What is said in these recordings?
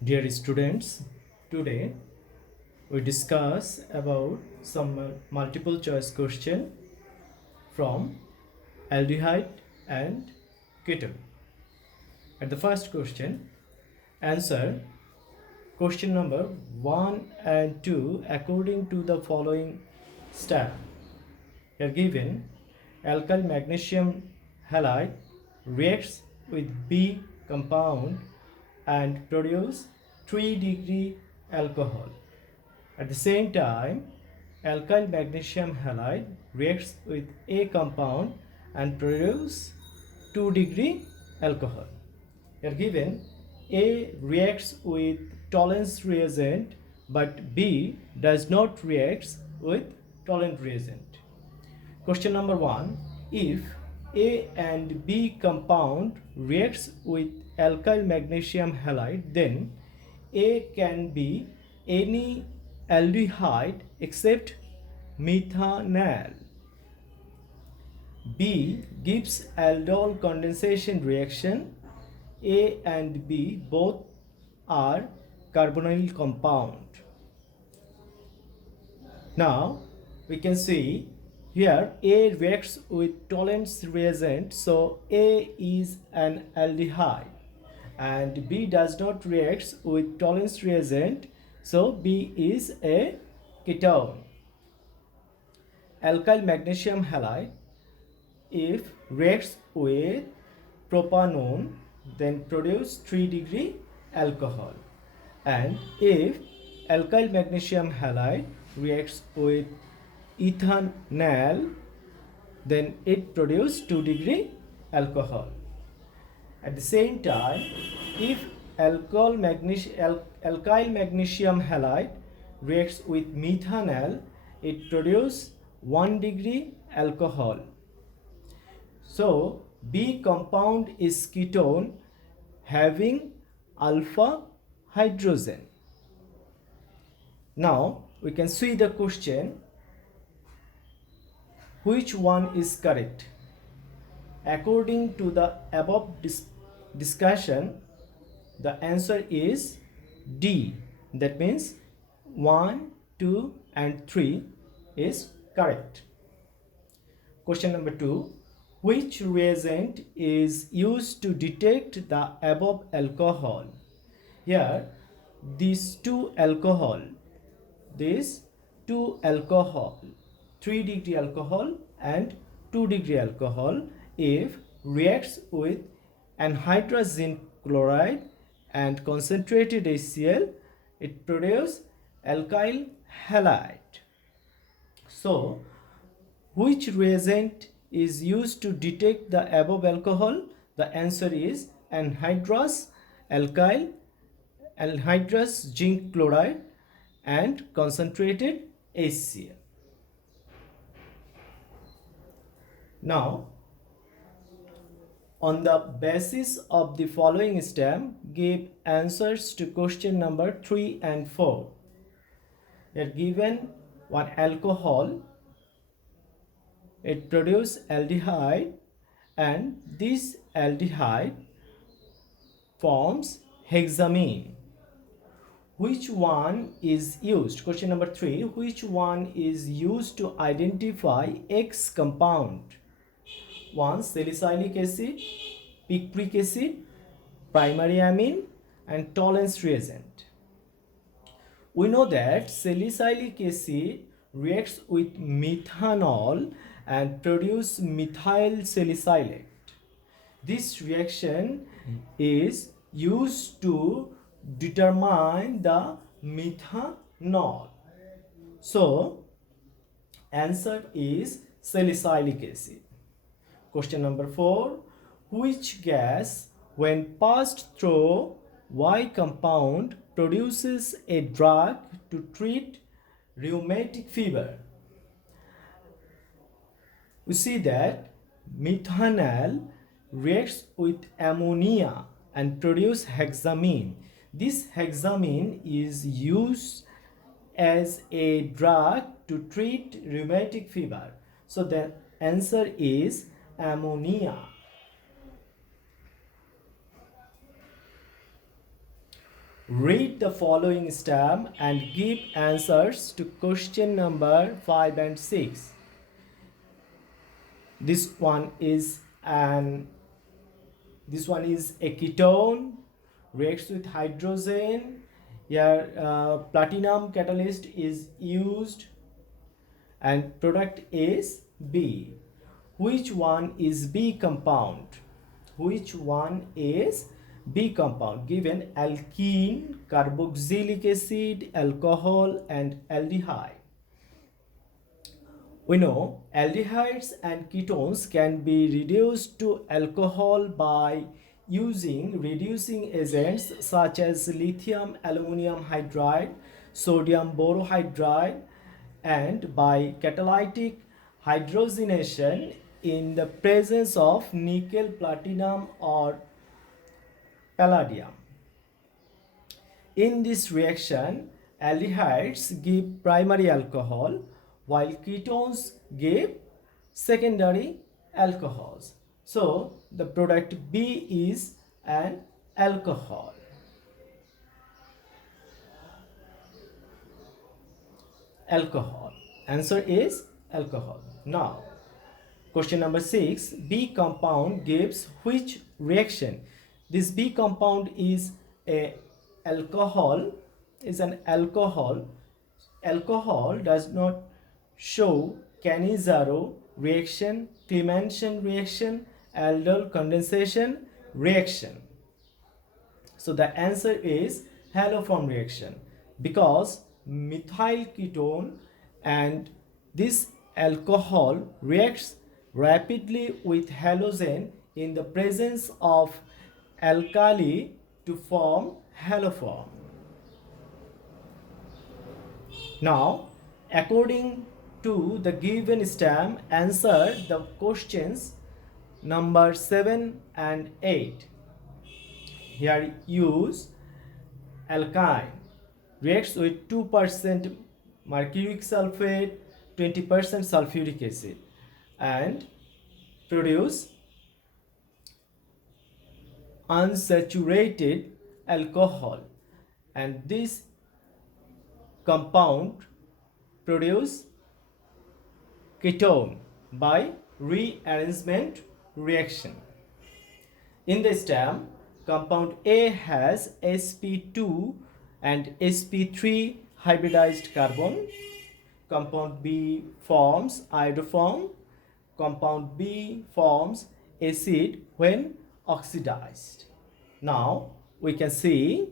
Dear students, today we discuss about some multiple choice question from aldehyde and ketone. At the first question, answer question number 1 and 2 according to the following step. Here given alkyl magnesium halide reacts with B compound and produce 3-degree alcohol. At the same time, alkyl magnesium halide reacts with A compound and produce 2-degree alcohol. Here given A reacts with Tollens reagent but B does not react with Tollens reagent. Question number 1. If A and B compound reacts with alkyl magnesium halide, then A can be any aldehyde except methanol. B gives aldol condensation reaction. A and B both are carbonyl compound. Now we can see here A reacts with Tollens reagent, so A is an aldehyde, and B does not react with Tollens reagent, so B is a ketone. Alkyl magnesium halide, if reacts with propanone, then produce 3-degree alcohol, and if alkyl magnesium halide reacts with ethanol, then it produces 2-degree alcohol. At the same time, if alkyl magnesium halide reacts with methanol, it produces 1-degree alcohol. So B compound is ketone having alpha hydrogen. Now we can see the question, which one is correct? According to the above discussion, the answer is D. That means 1, 2 and 3 is correct. Question number 2. Which reagent is used to detect the above alcohol? Here, these two alcohol, 3-degree alcohol and 2-degree alcohol, if reacts with anhydrous zinc chloride and concentrated HCl, it produces alkyl halide. So, which reagent is used to detect the above alcohol? The answer is anhydrous zinc chloride and concentrated HCl. Now, on the basis of the following step, give answers to question number 3 and 4. They are given one alcohol, it produces aldehyde, and this aldehyde forms hexamine. Which one is used? Question number 3. Which one is used to identify X compound? 1. Salicylic acid, picric acid, primary amine and Tollens reagent. We know that salicylic acid reacts with methanol and produce methyl salicylate. This reaction is used to determine the methanol. So, answer is salicylic acid. Question number 4. Which gas, when passed through Y compound, produces a drug to treat rheumatic fever? We see that methanol reacts with ammonia and produce hexamine. This hexamine is used as a drug to treat rheumatic fever. So the answer is ammonia. Read the following stem and give answers to question number 5 and 6. This one is a ketone, reacts with hydrogen. Here platinum catalyst is used and product is B. Which one is B compound? Which one is B compound? Given alkene, carboxylic acid, alcohol and aldehyde. We know aldehydes and ketones can be reduced to alcohol by using reducing agents such as lithium aluminum hydride, sodium borohydride, and by catalytic hydrogenation in the presence of nickel, platinum, or palladium. In this reaction, aldehydes give primary alcohol while ketones give secondary alcohols. So the product B is an alcohol. Alcohol. Answer is alcohol. Now, question number 6. B compound gives which reaction? This B compound is an alcohol. Alcohol does not show Cannizzaro reaction, Clemenson reaction, aldol condensation reaction. So the answer is haloform reaction, because methyl ketone and this alcohol reacts rapidly with halogen in the presence of alkali to form haloform. Now, according to the given stem, answer the questions number 7 and 8. Here use alkyne, reacts with 2% mercuric sulfate, 20% sulfuric acid, and produce unsaturated alcohol, and this compound produce ketone by rearrangement reaction. In the stem, compound A has sp2 and sp3 hybridized carbon. Compound B forms iodoform. Compound B forms acid when oxidized. Now we can see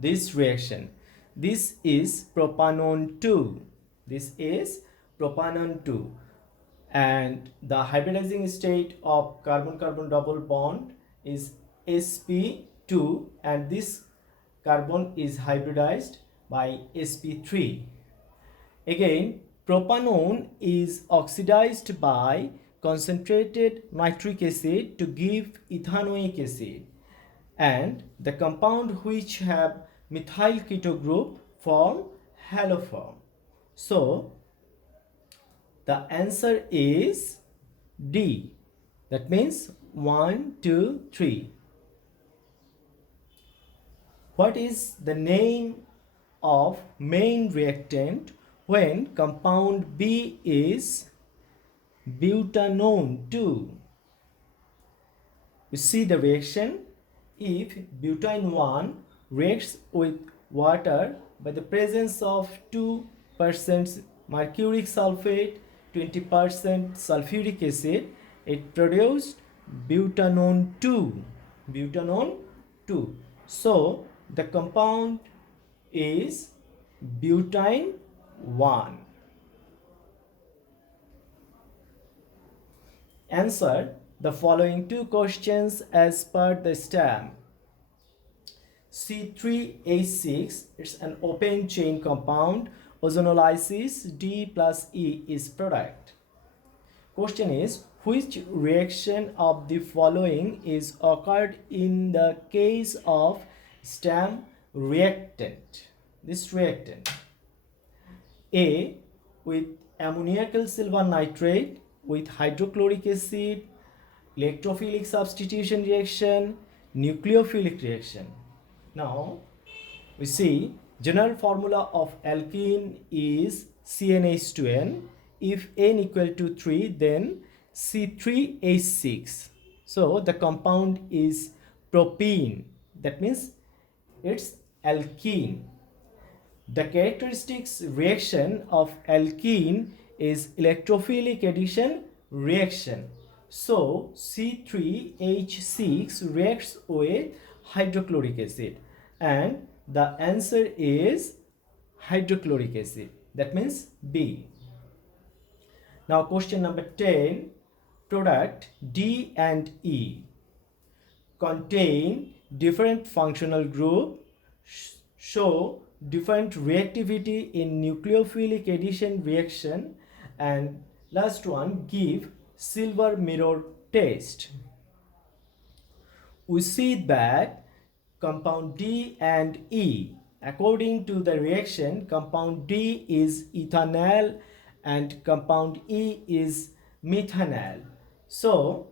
this reaction. This is propanone 2. This is propanone 2. And the hybridizing state of carbon-carbon double bond is sp2, and this carbon is hybridized by sp3. Again, propanone is oxidized by concentrated nitric acid to give ethanoic acid, and the compound which have methyl keto group form haloform. So the answer is D. That means 1, 2, 3. What is the name of main reactant when compound B is butanone 2? You see the reaction. If butane 1 reacts with water by the presence of 2% mercuric sulfate, 20% sulfuric acid, it produced butanone 2. Butanone 2. So the compound is butane 1. Answer the following two questions as per the stem. C3H6, it's an open chain compound. Ozonolysis, D plus E is product. Question is, which reaction of the following is occurred in the case of stem reactant? This reactant: A with ammoniacal silver nitrate with hydrochloric acid, electrophilic substitution reaction, nucleophilic reaction. Now we see general formula of alkene is CnH2n. If n equal to 3, then C3H6. So the compound is propene. That means it's alkene. The characteristics reaction of alkene is electrophilic addition reaction. So C3H6 reacts with hydrochloric acid, and the answer is hydrochloric acid. That means B. Now question number 10. Product D and E contain different functional group, show different reactivity in nucleophilic addition reaction, and last one, give silver mirror test. We see that compound D and E, according to the reaction, compound D is ethanol and compound E is methanol. So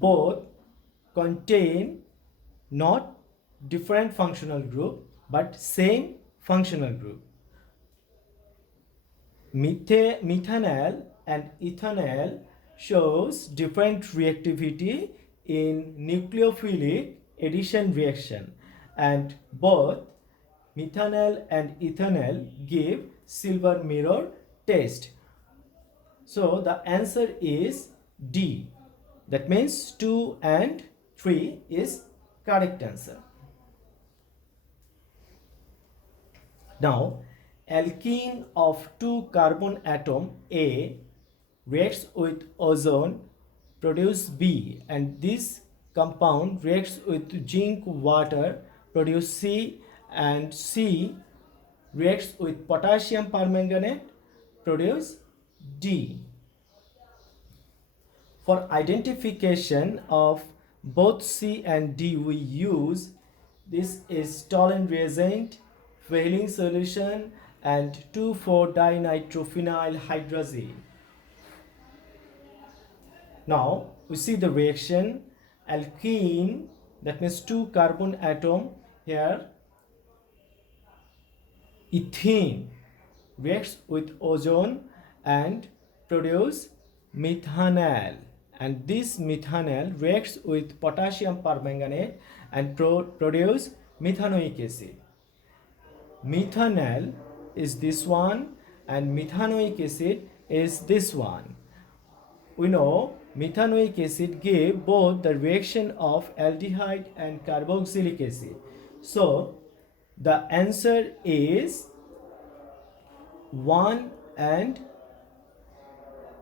both contain not different functional group but same functional group. Methanol and ethanol shows different reactivity in nucleophilic addition reaction, and both methanol and ethanol give silver mirror test. So the answer is D. That means 2 and 3 is correct answer. Now, alkene of 2 carbon atom A reacts with ozone, produce B, and this compound reacts with zinc water, produce C, and C reacts with potassium permanganate, produce D. For identification of both C and D, we use this is Tollen reagent, Fehling solution, and 2,4-dinitrophenyl hydrazine. Now we see the reaction. Alkene, that means 2 carbon atom here, ethene reacts with ozone and produce methanol, and this methanol reacts with potassium permanganate and produce methanoic acid. Methanol is this one and methanoic acid is this one. We know methanoic acid gave both the reaction of aldehyde and carboxylic acid. So the answer is 1 and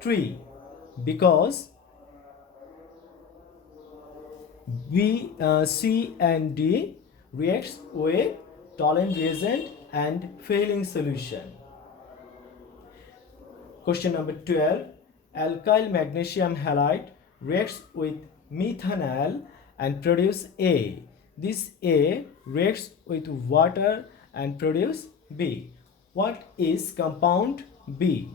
3, because B, C and D reacts with Tollen reagent and Fehling solution. Question number 12. Alkyl magnesium halide reacts with methanol and produce A. This A reacts with water and produce B. What is compound B?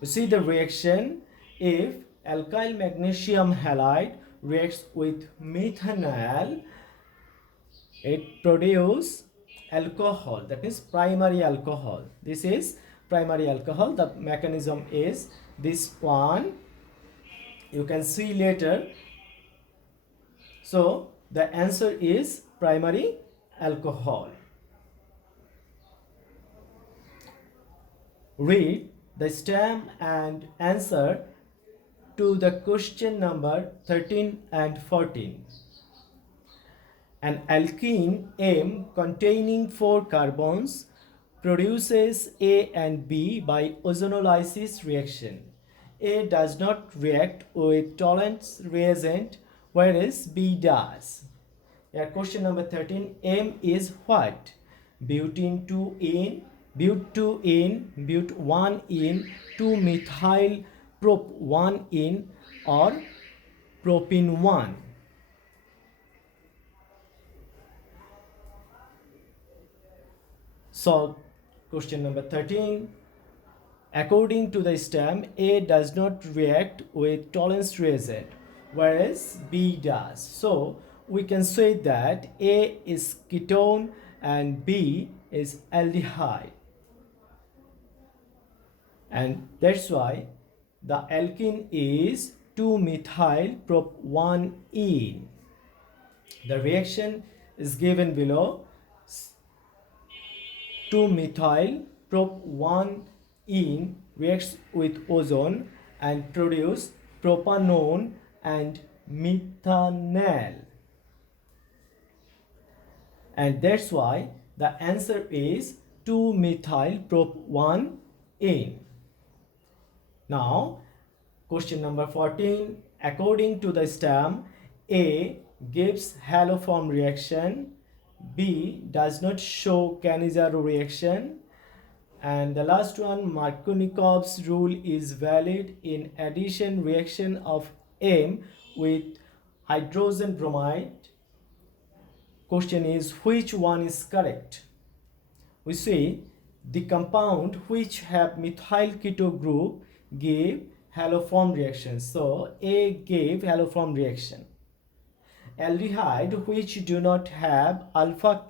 You see the reaction. If alkyl magnesium halide reacts with methanol, it produces alcohol, that is primary alcohol. This is primary alcohol. The mechanism is this one, you can see later. So the answer is primary alcohol. Read the stem and answer to the question number 13 and 14. An alkene M containing 4 carbons produces A and B by ozonolysis reaction. A does not react with Tollen reagent, whereas B does. Yeah, question number 13. M is what? Butene 2-in, but 2-in, but 1-in, 2-methyl prop 1-in, or propene 1. So question number 13. According to the stem, A does not react with Tollen reagent, whereas B does. So we can say that A is ketone and B is aldehyde. And that's why the alkene is 2-methyl prop 1-ene. The reaction is given below. 2-methyl prop 1-ene reacts with ozone and produce propanone and methanol. And that's why the answer is 2-methyl prop 1-ene. Now, question number 14. According to the stem, A gives haloform reaction, B does not show Cannizzaro reaction, and the last one, Markovnikov's rule is valid in addition reaction of M with hydrogen bromide. Question is, which one is correct? We see the compound which have methyl keto group give haloform reaction. So A gave haloform reaction. Aldehyde which do not have alpha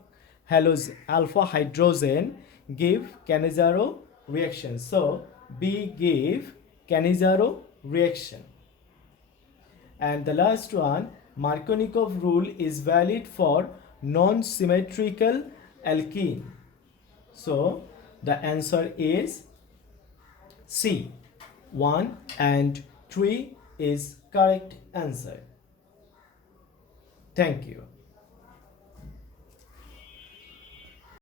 hydrogen give Cannizzaro reaction. So B gave Cannizzaro reaction. And the last one, Markovnikov rule is valid for non-symmetrical alkene. So the answer is C. 1 and 3 is correct answer. Thank you.